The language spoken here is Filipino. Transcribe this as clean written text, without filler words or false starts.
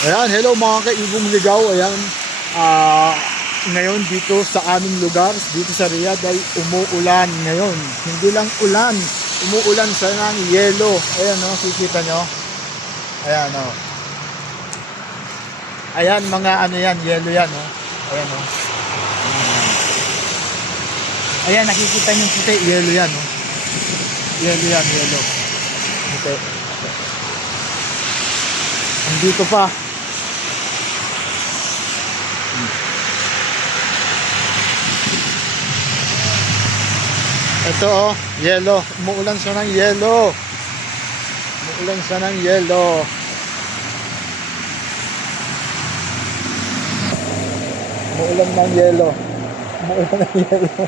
Ayan, hello mga kaibong ligaw. Ayan, ngayon dito sa aming lugar, dito sa Riyadh ay umuulan ngayon. Hindi lang ulan, umuulan sa ng yelo. Ayan o, kikita nyo. Ayan o. Ayan, mga ano yan, yelo yan o. Ayan o. Ayan, nakikita nyo puti, yelo yan o. Yelo yan, yelo. Puti. Andito pa. Ito oh, yelo. Umuulan siya ng yelo. Umuulan siya ng yelo. Umuulan ng yelo. Umuulan ng yelo.